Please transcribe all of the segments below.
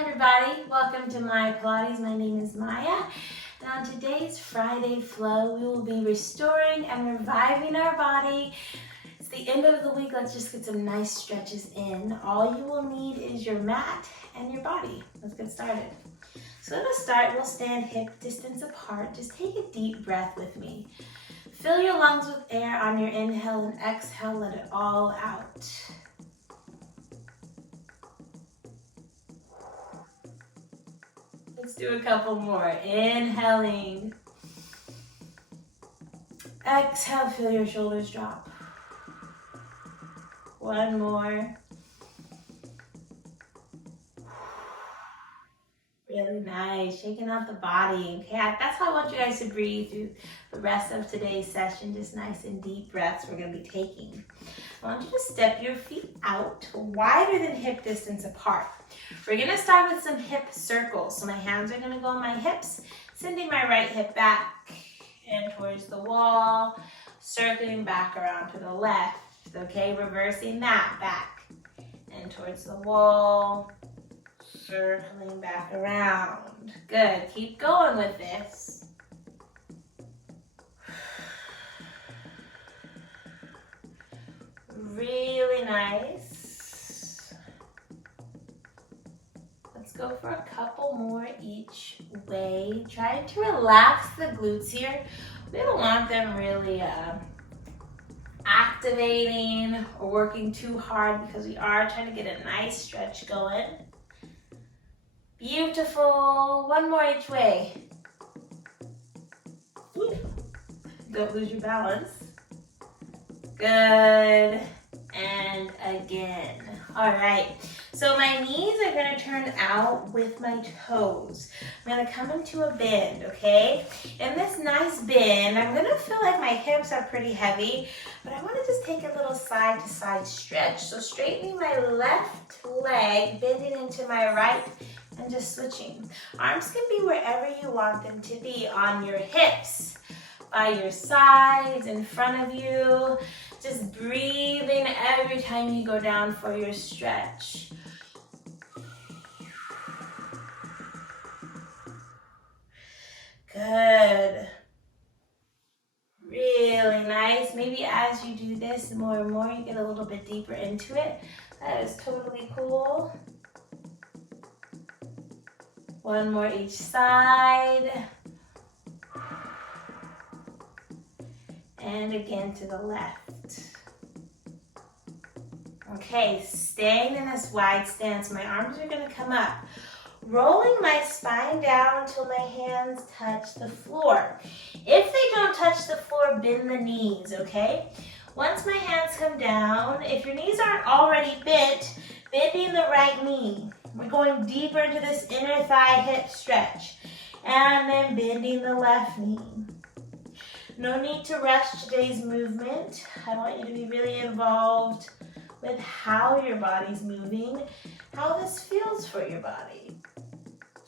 everybody, welcome to Mai Pilates. My name is Maya, and on today's Friday flow, we will be restoring and reviving our body. It's the end of the week. Let's just get some nice stretches in. All you will need is your mat and your body. Let's get started. So to start, we'll stand hip distance apart. Just take a deep breath with me. Fill your lungs with air on your inhale and exhale. Let it all out. Let's do a couple more. Inhaling. Exhale, feel your shoulders drop. One more. Really nice. Shaking out the body. Okay, that's how I want you guys to breathe through the rest of today's session. Just nice and deep breaths we're going to be taking. I want you to step your feet out wider than hip distance apart. We're going to start with some hip circles. So my hands are going to go on my hips, sending my right hip back and towards the wall, circling back around to the left. Okay, reversing that back and towards the wall, circling back around. Good. Keep going with this. Really nice. Let's go for a couple more each way. Trying to relax the glutes here. We don't want them really activating or working too hard because we are trying to get a nice stretch going. Beautiful. One more each way. Don't lose your balance. Good. And again. All right. So my knees are going to turn out with my toes. I'm going to come into a bend, okay? In this nice bend, I'm going to feel like my hips are pretty heavy, but I want to just take a little side-to-side stretch. So straightening my left leg, bending into my right, and just switching. Arms can be wherever you want them to be, on your hips, by your sides, in front of you. Just breathing every time you go down for your stretch. Good. Really nice. Maybe as you do this more and more, you get a little bit deeper into it. That is totally cool. One more each side. And again to the left. Okay, staying in this wide stance. My arms are going to come up. Rolling my spine down until my hands touch the floor. If they don't touch the floor, bend the knees, okay? Once my hands come down, if your knees aren't already bent, bending the right knee. We're going deeper into this inner thigh hip stretch. And then bending the left knee. No need to rush today's movement. I want you to be really involved with how your body's moving, how this feels for your body.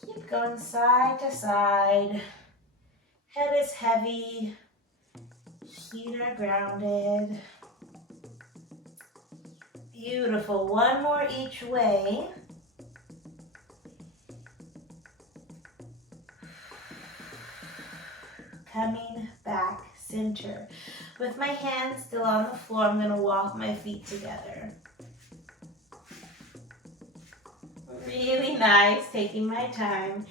Keep going side to side. Head is heavy. Feet are grounded. Beautiful. One more each way. Coming back center. With my hands still on the floor, I'm going to walk my feet together. Really nice, taking my time,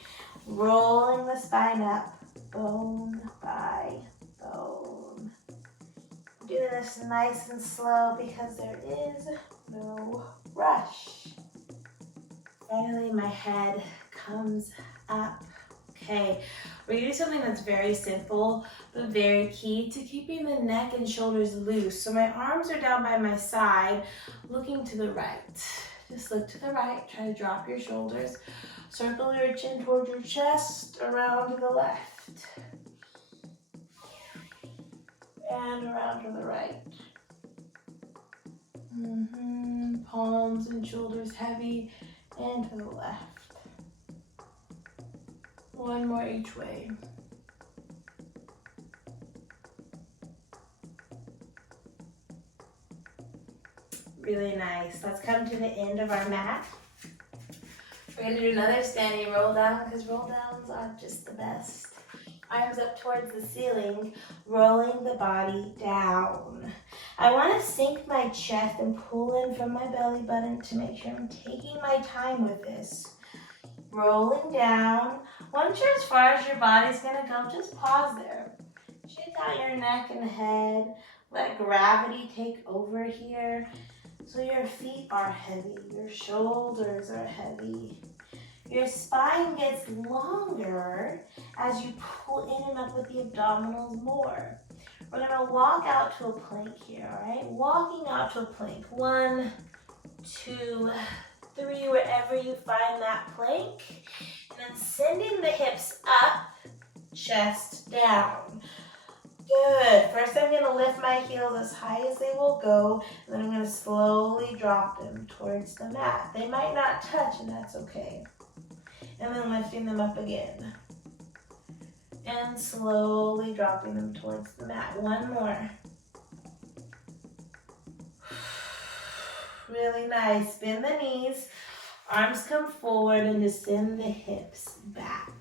rolling the spine up, bone by bone. Do this nice and slow because there is no rush. Finally, my head comes up. Okay, we're going to do something that's very simple, but very key to keeping the neck and shoulders loose. So my arms are down by my side, looking to the right. Just look to the right, try to drop your shoulders. Circle your chin towards your chest, around to the left. And around to the right. Palms and shoulders heavy, and to the left. One more each way. Really nice. Let's come to the end of our mat. We're gonna do another standing roll down because roll downs are just the best. Arms up towards the ceiling, rolling the body down. I want to sink my chest and pull in from my belly button to make sure I'm taking my time with this. Rolling down. Once you're as far as your body's gonna go, just pause there. Shake out your neck and head. Let gravity take over here. So your feet are heavy, your shoulders are heavy. Your spine gets longer as you pull in and up with the abdominals more. We're gonna walk out to a plank here, all right? Walking out to a plank. 1, 2, 3, wherever you find that plank. And then sending the hips up, chest down. Good. First I'm going to lift my heels as high as they will go, and then I'm going to slowly drop them towards the mat. They might not touch, and that's okay. And then lifting them up again. And slowly dropping them towards the mat. One more. Really nice. Bend the knees. Arms come forward and just send the hips back.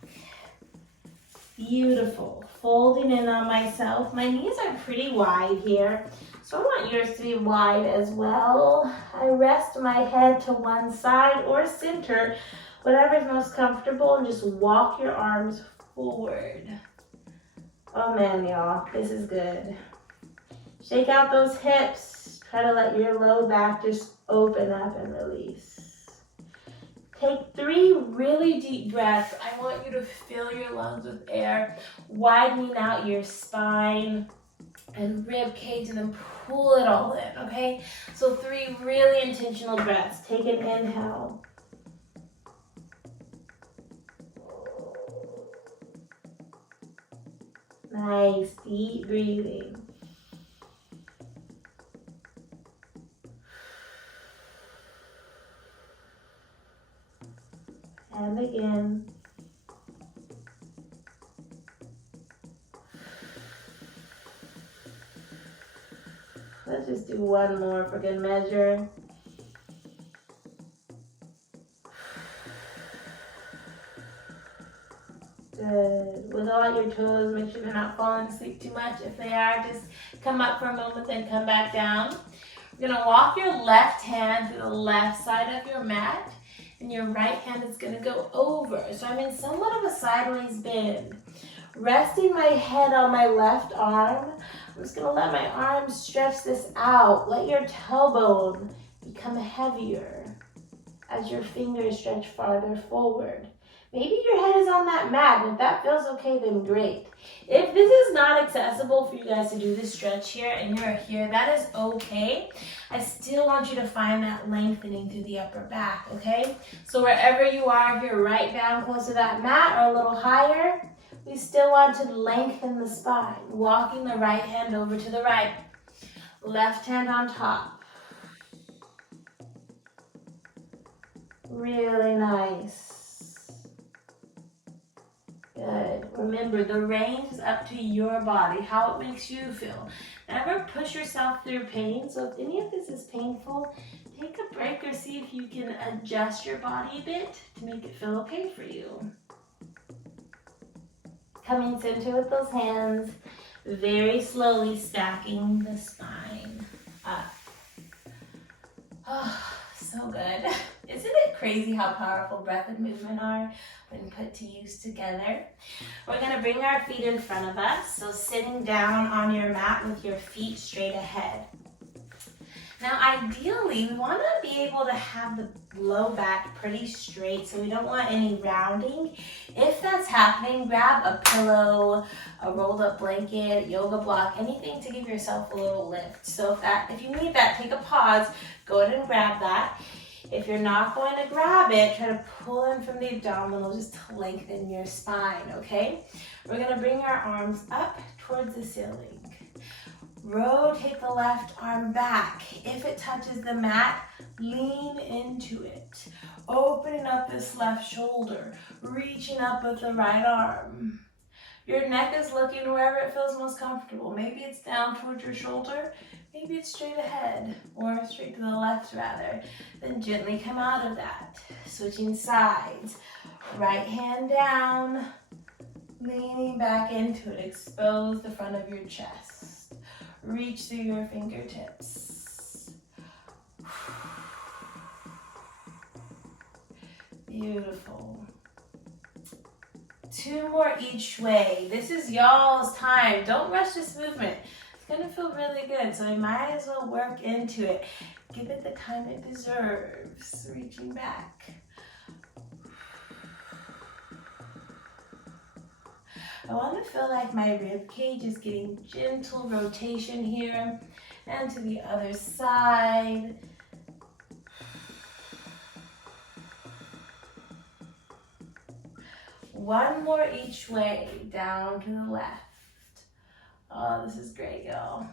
Beautiful. Folding in on myself. My knees are pretty wide here, so I want yours to be wide as well. I rest my head to one side or center, whatever's most comfortable, and just walk your arms forward. Oh man, y'all, this is good. Shake out those hips. Try to let your low back just open up and release. Take 3 really deep breaths. I want you to fill your lungs with air, widening out your spine and rib cage, and then pull it all in, okay? So 3 really intentional breaths. Take an inhale. Nice, deep breathing. And again. Let's just do one more for good measure. Good. Wiggle out your toes. Make sure they're not falling asleep too much. If they are, just come up for a moment, then come back down. You're going to walk your left hand to the left side of your mat, and your right hand is going to go over. So I'm in somewhat of a sideways bend. Resting my head on my left arm, I'm just going to let my arm stretch this out. Let your tailbone become heavier as your fingers stretch farther forward. Maybe your head is on that mat, and if that feels okay, then great. If this is not accessible for you guys to do this stretch here and you're here, that is okay. I still want you to find that lengthening through the upper back, okay? So wherever you are, if you're right down close to that mat or a little higher, we still want to lengthen the spine. Walking the right hand over to the right. Left hand on top. Really nice. Good. Remember, the range is up to your body, how it makes you feel. Never push yourself through pain. So if any of this is painful, take a break or see if you can adjust your body a bit to make it feel okay for you. Coming center with those hands, very slowly stacking the spine up. Oh, so good. Isn't it crazy how powerful breath and movement are when put to use together? We're going to bring our feet in front of us, so sitting down on your mat with your feet straight ahead. Now ideally, we want to be able to have the low back pretty straight, so we don't want any rounding. If that's happening, grab a pillow, a rolled up blanket, yoga block, anything to give yourself a little lift. So if you need that, take a pause, go ahead and grab that. If you're not going to grab it, try to pull in from the abdominals just to lengthen your spine, okay? We're going to bring our arms up towards the ceiling. Rotate the left arm back. If it touches the mat, lean into it. Opening up this left shoulder, reaching up with the right arm. Your neck is looking wherever it feels most comfortable. Maybe it's down towards your shoulder. Maybe it's straight ahead or straight to the left rather. Then gently come out of that. Switching sides. Right hand down, leaning back into it. Expose the front of your chest. Reach through your fingertips. Beautiful. 2 more each way. This is y'all's time. Don't rush this movement. It's gonna feel really good, so I might as well work into it. Give it the time it deserves. Reaching back. I want to feel like my rib cage is getting gentle rotation here, and to the other side. One more each way, down to the left. Oh, this is great, y'all.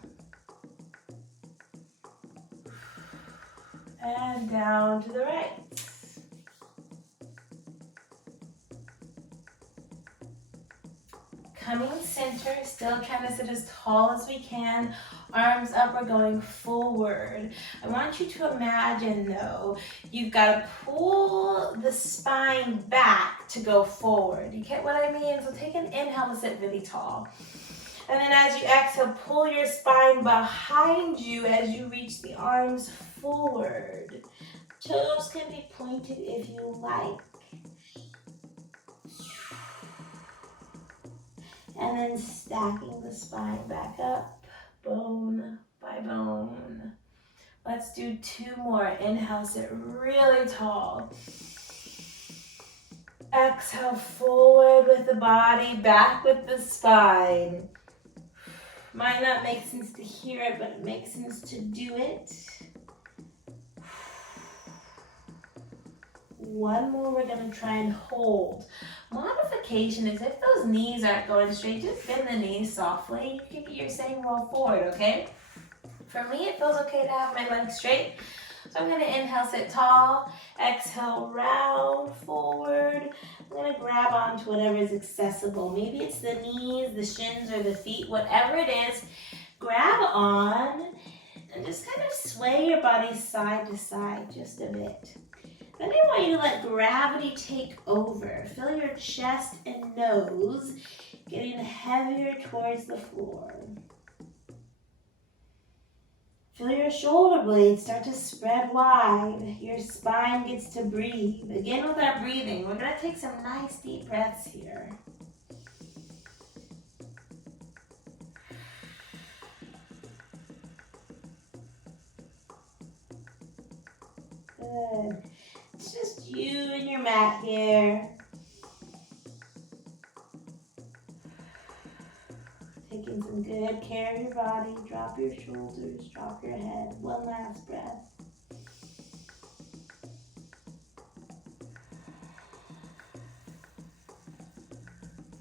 And down to the right. Coming center, still trying to sit as tall as we can. Arms up, we're going forward. I want you to imagine though, you've got to pull the spine back to go forward. You get what I mean? So take an inhale to sit really tall. And then as you exhale, pull your spine behind you as you reach the arms forward. Toes can be pointed if you like. And then stacking the spine back up, bone by bone. Let's do 2 more. Inhale, sit really tall. Exhale, forward with the body, back with the spine. Might not make sense to hear it, but it makes sense to do it. 1 more, we're gonna try and hold. Modification is if those knees aren't going straight, just bend the knees softly. You're saying roll forward, okay? For me, it feels okay to have my legs straight. So I'm gonna inhale, sit tall. Exhale, round forward. I'm gonna grab onto whatever is accessible. Maybe it's the knees, the shins, or the feet, whatever it is. Grab on and just kind of sway your body side to side just a bit. Then I want you to let gravity take over. Feel your chest and nose getting heavier towards the floor. Feel your shoulder blades start to spread wide. Your spine gets to breathe. Again with our breathing, we're going to take some nice deep breaths here. Good. It's just you and your mat here. Taking some good care of your body. Drop your shoulders, drop your head. One last breath.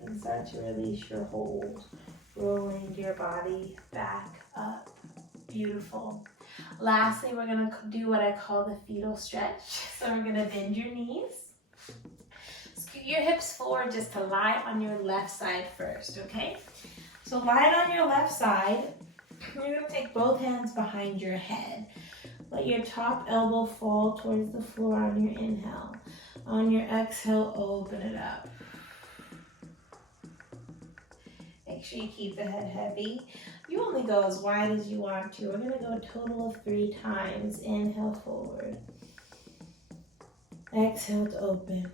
And start to release your hold. Rolling your body back up. Beautiful. Lastly, we're going to do what I call the fetal stretch. So we're going to bend your knees. Scoot your hips forward just to lie on your left side first, okay? So lie on your left side. You're going to take both hands behind your head. Let your top elbow fall towards the floor on your inhale. On your exhale, open it up. Make sure you keep the head heavy. You only go as wide as you want to. We're going to go a total of 3 times. Inhale forward. Exhale to open.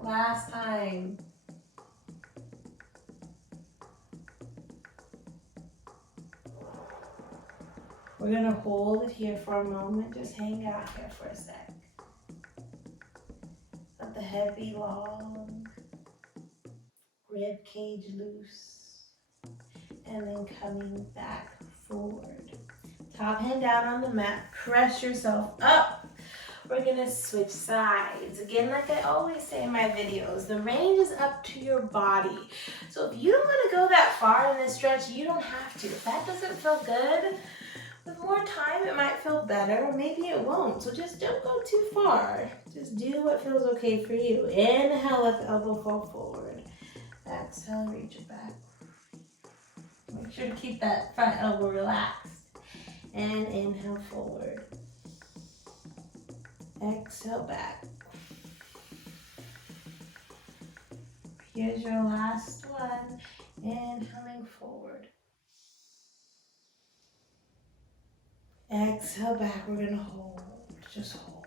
Last time. We're going to hold it here for a moment. Just hang out here for a sec. Let the head be long. Rib cage loose. And then coming back forward. Top hand down on the mat. Press yourself up. We're going to switch sides. Again, like I always say in my videos, the range is up to your body. So if you don't want to go that far in this stretch, you don't have to. If that doesn't feel good, With more time, it might feel better, or maybe it won't. So just don't go too far. Just do what feels okay for you. Inhale, let the elbow fall forward. Exhale, reach it back. Make sure to keep that front elbow relaxed. And inhale forward. Exhale back. Here's your last one. Inhaling forward. Exhale back. We're going to hold. Just hold.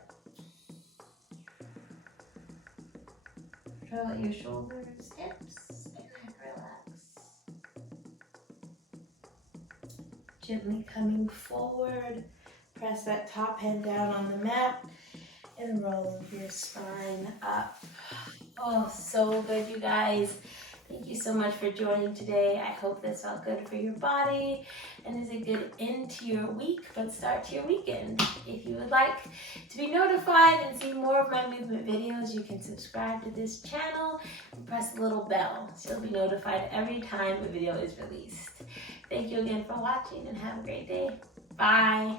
Try to let your shoulders, hips, and neck relax. Gently coming forward. Press that top hand down on the mat and roll your spine up. Oh, so good, you guys. Thank you so much for joining today. I hope this felt good for your body and is a good end to your week, but start to your weekend. If you would like to be notified and see more of my movement videos, you can subscribe to this channel and press the little bell so you'll be notified every time a video is released. Thank you again for watching and have a great day. Bye.